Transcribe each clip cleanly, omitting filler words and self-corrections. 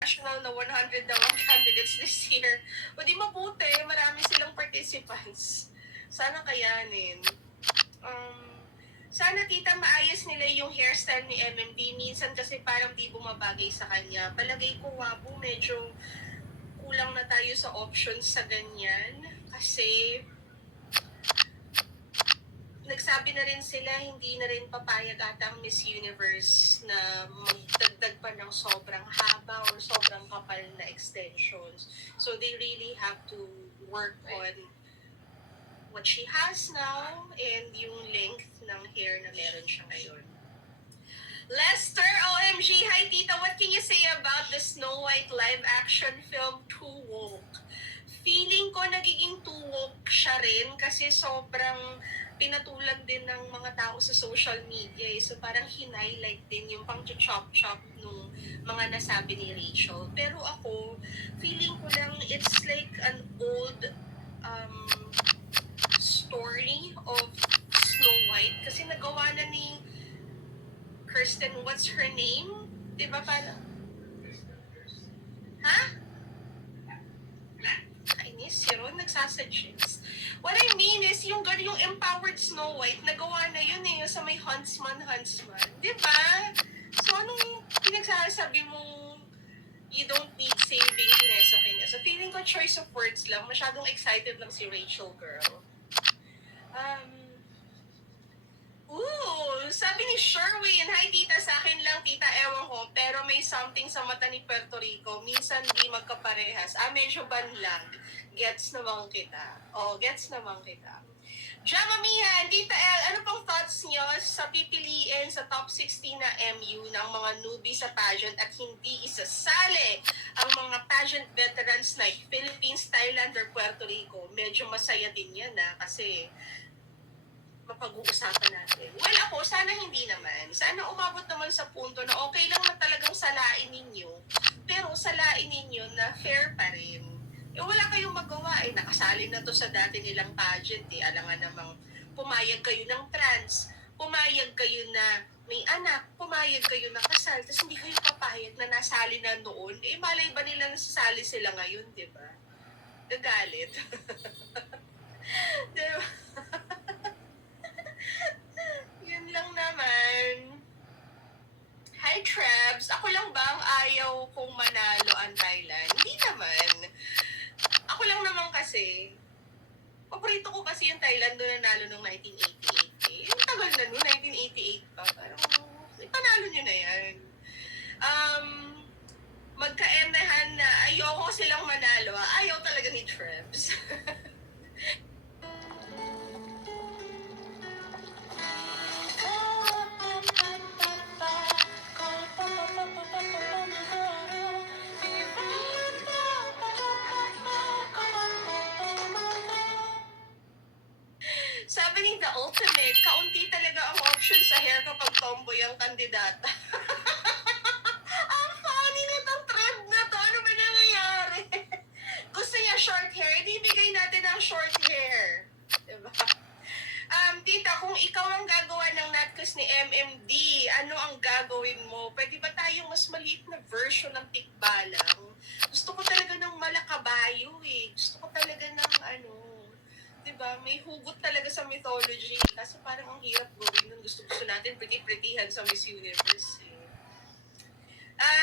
national na 100 na candidates this year. O di mabuti, marami silang participants. Sana kayanin. Sana tita maayos nila yung hairstyle ni MMD. Minsan kasi parang di bumabagay sa kanya. Palagay ko nga po medyo kulang na tayo sa options sa ganyan. Kasi nagsabi na rin sila, hindi na rin papayag ata ang Miss Universe na magdagdag pa ng sobrang haba or sobrang kapal na extensions. So they really have to work on what she has now and yung length ng hair na meron siya ngayon. Lester, OMG, hi tita, what can you say about the Snow White live action film Too Woke? Feeling ko nagiging too woke siya rin kasi sobrang pinatulan din ng mga tao sa social media. So parang hinighlight din yung pang chop-chop nung mga nasabi ni Rachel. Pero ako, feeling ko lang it's like an old story of Snow White. Kasi nagawa na ni Kirsten, what's her name? Diba parang? Ha? Kainis, si Ron nagsasuggest. What I mean is, yung empowered Snow White, nagawa na yun eh, sa may huntsman. Diba? So, anong pinagsasabi mo, you don't need saving Kinesa? So, feeling ko choice of words lang. Masyadong excited lang si Rachel, girl. Sabi ni Sherwin, hi tita, sa akin lang tita, ewan ko, pero may something sa mata ni Puerto Rico, minsan di magkaparehas. Medyo banlag. Gets naman kita. Gets naman kita. Jamamihan, tita El, ano pong thoughts niyo sa pipiliin sa top 16 na MU ng mga newbie sa pageant at hindi isasali ang mga pageant veterans like Philippines, Thailand, or Puerto Rico? Medyo masaya din yan kasi mapag-uusapan natin. Well, ako, sana hindi naman. Sana umabot naman sa punto na okay lang na talagang salain ninyo, pero salain ninyo na fair pa rin. Wala kayong magawa. Nakasali na to sa dati nilang pageant. Alangan namang pumayag kayo ng trans, pumayag kayo na may anak, pumayag kayo na kasal, tapos hindi kayo papayag na nasali na noon. Malay ba nila nasasali sila ngayon, di ba? Gagalit. Di ba? Yun lang naman. Hi, Trebs. Ako lang ba ang ayaw kong manalo ang Thailand? Hindi naman. Ako lang naman kasi, paborito ko kasi yung Thailand doon nanalo noong 1988. Yung tagal na noon, 1988 pa. Parang, panalo nyo na yan. Magka-emehan na ayoko silang manalo. Ayaw talaga ni Trebs. Sabi ni The Ultimate, kaunti talaga ang option sa hair kapag tomboy ang kandidata. Ang funny nitong trend na to. Ano ba nangyayari? Gusto niya short hair, di bigay natin ang short hair. Diba? Tita, kung ikaw ang gagawa ng natkus ni MMD, ano ang gagawin mo? Pwede ba tayong mas maliit na version ng tikbalang? Gusto ko talaga ng malakabayo eh. Gusto ko talaga ng diba? May hugot talaga sa mythology. Kasi parang ang hirap gawin nun. Gusto natin pretty-prettyhan sa Miss Universe eh.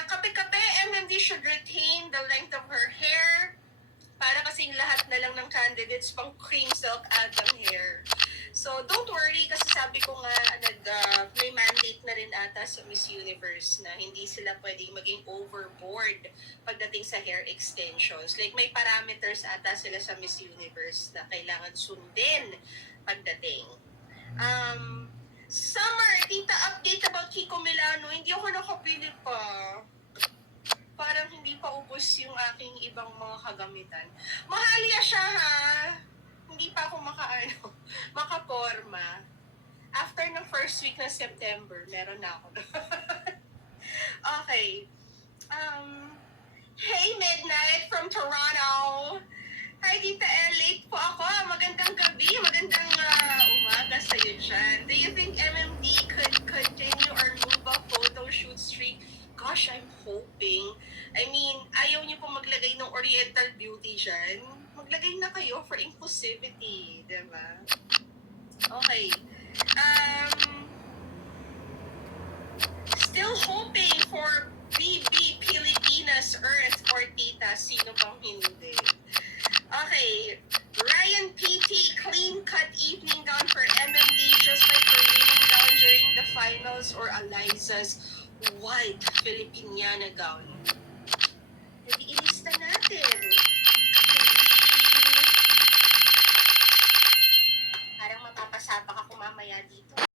Kape-kape, MMD should retain the length of her hair. Para kasing lahat na lang ng candidates pang cream silk Adam hair. So, don't worry kasi sabi ko nga, may mandate na rin ata sa Miss Universe na hindi sila pwedeng maging overboard pagdating sa hair extensions. Like, may parameters ata sila sa Miss Universe na kailangan sundin pagdating. Summer, tita, update about Kiko Milano. Hindi ako nakapili pa. Parang hindi pa ubos yung aking ibang mga kagamitan. Mahalya siya ha. Hindi pa ako makaporma. After ng first week ng September, meron na ako. Okay. Hey Midnight from Toronto. Hi Tita El, late po ako. Magandang gabi, magandang umaga sa'yo dyan. Do you think MMD could continue or move a photo shoot streak? Gosh, I'm hoping. I mean, ayaw niyo po maglagay ng Oriental Beauty dyan. Maglagay na kayo for inclusivity, diba? Okay. Still hoping for BB Pilipinas Earth or Tita. Sino bang hindi? Okay. Ryan PT, clean cut evening gown for MMD just like her winning gown during the finals or Eliza's white Filipiniana gown. Hindi ilista natin. Parang mapapasabak ako mamaya dito.